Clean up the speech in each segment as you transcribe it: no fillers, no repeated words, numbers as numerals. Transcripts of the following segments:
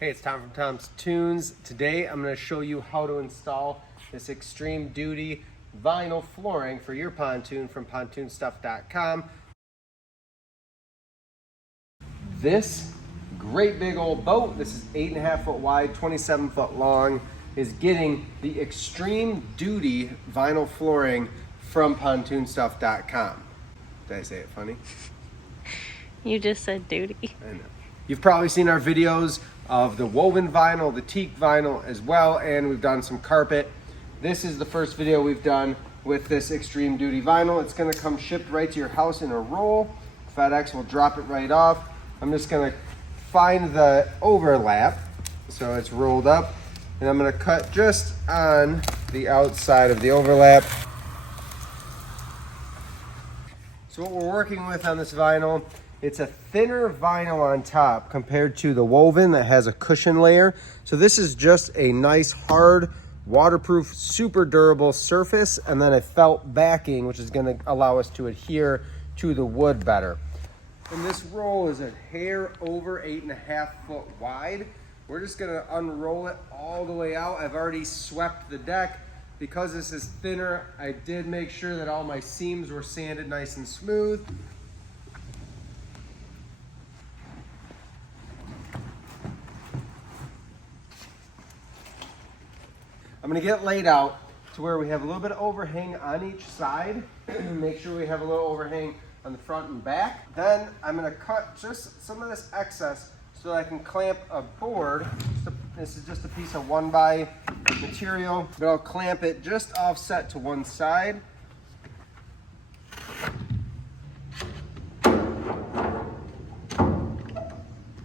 Hey, it's Tom from Tom's Toons. Today I'm going to show you how to install this extreme duty vinyl flooring for your pontoon from pontoonstuff.com. This great big old boat, this is 8.5 foot wide, 27 foot long, is getting the extreme duty vinyl flooring from pontoonstuff.com. Did I say it funny? You just said duty. I know. You've probably seen our videos of the woven vinyl, the teak vinyl as well, and we've done some carpet. This is the first video we've done with this extreme duty vinyl. It's gonna come shipped right to your house in a roll. FedEx will drop it right off. I'm just gonna find the overlap so it's rolled up, and I'm gonna cut just on the outside of the overlap. So what we're working with on this vinyl, it's a thinner vinyl on top compared to the woven that has a cushion layer. So this is just a nice, hard, waterproof, super durable surface, and then a felt backing, which is gonna allow us to adhere to the wood better. And this roll is a hair over 8.5 foot wide. We're just gonna unroll it all the way out. I've already swept the deck. Because this is thinner, I did make sure that all my seams were sanded nice and smooth. I'm gonna get laid out to where we have a little bit of overhang on each side. Make sure we have a little overhang on the front and back. Then I'm gonna cut just some of this excess so that I can clamp a board. This is just a piece of 1x material, but I'll clamp it just offset to one side.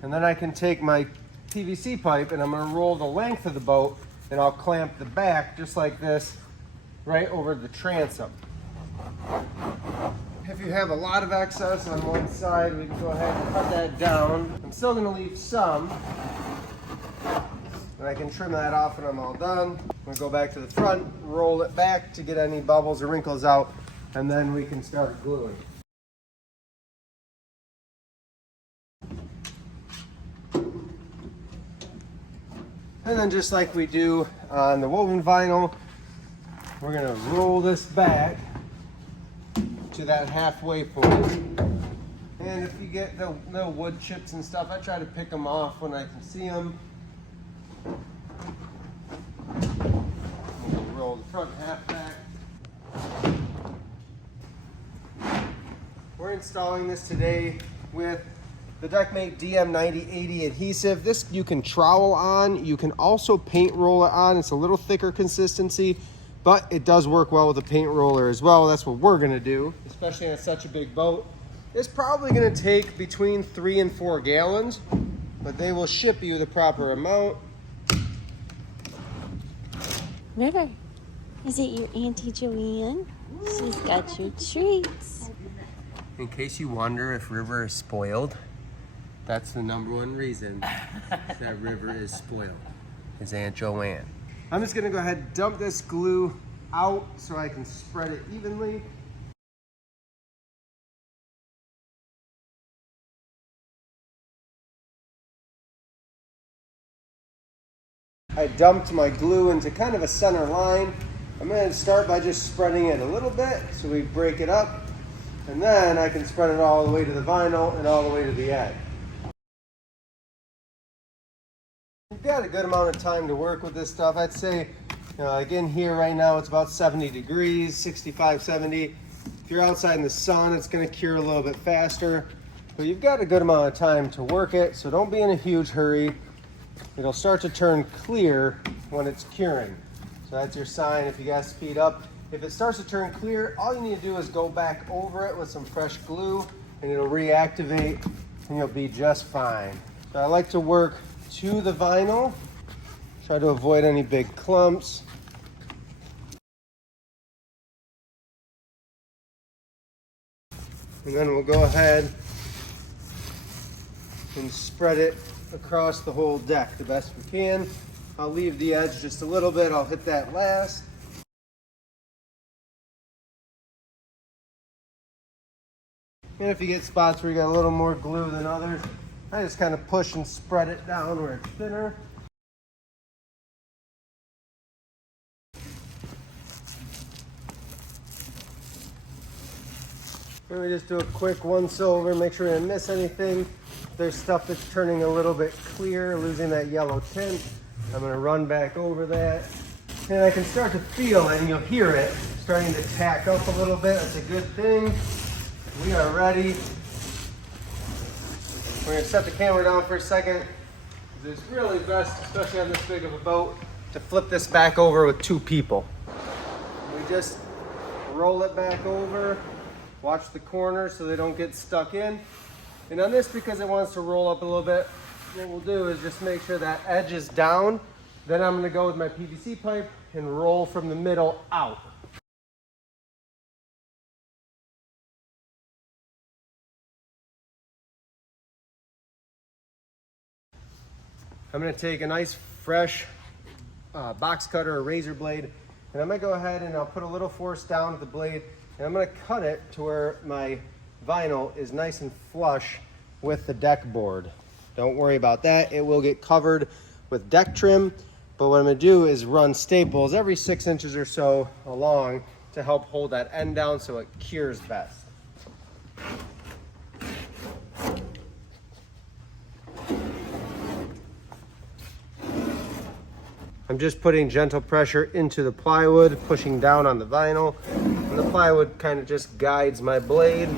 And then I can take my PVC pipe and I'm gonna roll the length of the boat, and I'll clamp the back just like this right over the transom. If you have a lot of excess on one side, we can go ahead and cut that down. I'm still gonna leave some, and I can trim that off when I'm all done. I'm gonna go back to the front, roll it back to get any bubbles or wrinkles out, and then we can start gluing. And then just like we do on the woven vinyl, we're gonna roll this back to that halfway point. And if you get the little wood chips and stuff, I try to pick them off when I can see them. We'll roll the front half back. We're installing this today with the Deckmate DM9080 adhesive. This you can trowel on. You can also paint roll it on. It's a little thicker consistency, but it does work well with a paint roller as well. That's what we're gonna do, especially on such a big boat. It's probably gonna take between 3 and 4 gallons, but they will ship you the proper amount. River, is it your Auntie Joanne? She's got you treats. In case you wonder if River is spoiled, that's the #1 reason that River is spoiled, is Aunt Joanne. I'm just gonna go ahead and dump this glue out so I can spread it evenly. I dumped my glue into kind of a center line. I'm gonna start by just spreading it a little bit so we break it up, and then I can spread it all the way to the vinyl and all the way to the edge. You've got a good amount of time to work with this stuff. I'd say, like in here right now, it's about 70 degrees, 65, 70. If you're outside in the sun, it's gonna cure a little bit faster, but you've got a good amount of time to work it, so don't be in a huge hurry. It'll start to turn clear when it's curing. So that's your sign if you guys speed up. If it starts to turn clear, all you need to do is go back over it with some fresh glue and it'll reactivate and you'll be just fine. So I like to work to the vinyl, try to avoid any big clumps. And then we'll go ahead and spread it across the whole deck the best we can. I'll leave the edge just a little bit, I'll hit that last. And if you get spots where you got a little more glue than others, I just kind of push and spread it down where it's thinner. And we just do a quick once over, make sure we didn't miss anything. If there's stuff that's turning a little bit clear, losing that yellow tint, I'm gonna run back over that. And I can start to feel it, and you'll hear it starting to tack up a little bit. That's a good thing. We are ready. We're gonna set the camera down for a second. It's really best, especially on this big of a boat, to flip this back over with 2 people. We just roll it back over, watch the corners so they don't get stuck in. And on this, because it wants to roll up a little bit, what we'll do is just make sure that edge is down. Then I'm gonna go with my PVC pipe and roll from the middle out. I'm gonna take a nice fresh box cutter or razor blade, and I'm gonna go ahead and I'll put a little force down with the blade, and I'm gonna cut it to where my vinyl is nice and flush with the deck board. Don't worry about that. It will get covered with deck trim, but what I'm gonna do is run staples every 6 inches or so along to help hold that end down so it cures best. I'm just putting gentle pressure into the plywood, pushing down on the vinyl, and the plywood kind of just guides my blade.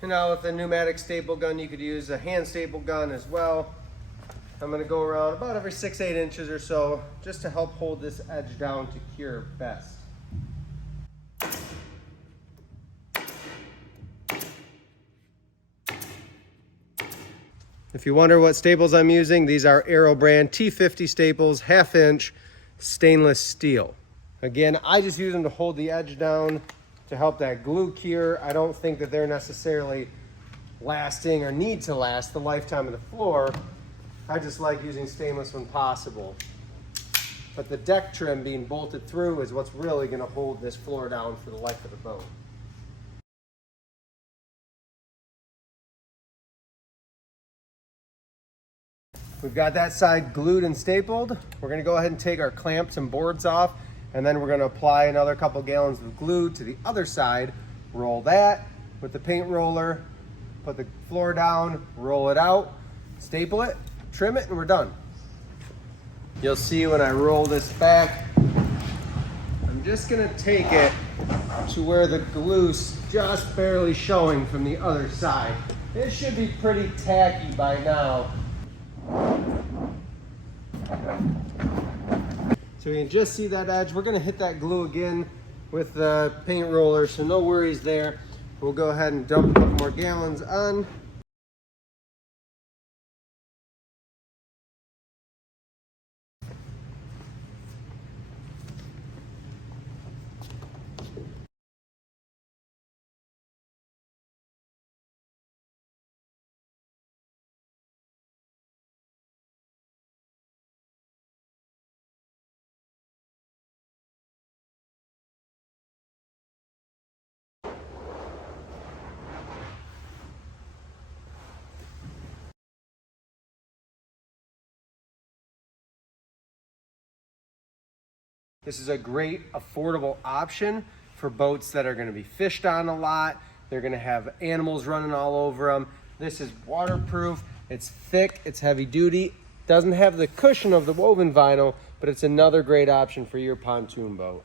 And now with the pneumatic staple gun, you could use a hand staple gun as well. I'm gonna go around about every 6-8 inches or so, just to help hold this edge down to cure best. If you wonder what staples I'm using, these are Aero brand T50 staples, 1/2 inch stainless steel. Again, I just use them to hold the edge down to help that glue cure. I don't think that they're necessarily lasting or need to last the lifetime of the floor. I just like using stainless when possible. But the deck trim being bolted through is what's really gonna hold this floor down for the life of the boat. We've got that side glued and stapled. We're gonna go ahead and take our clamps and boards off, and then we're gonna apply another couple gallons of glue to the other side, roll that with the paint roller, put the floor down, roll it out, staple it, trim it, and we're done. You'll see when I roll this back, I'm just gonna take it to where the glue's just barely showing from the other side. It should be pretty tacky by now. So you can just see that edge. We're gonna hit that glue again with the paint roller, so no worries there. We'll go ahead and dump a couple more gallons on. This is a great affordable option for boats that are going to be fished on a lot. They're going to have animals running all over them. This is waterproof, it's thick, it's heavy duty, doesn't have the cushion of the woven vinyl, but it's another great option for your pontoon boat.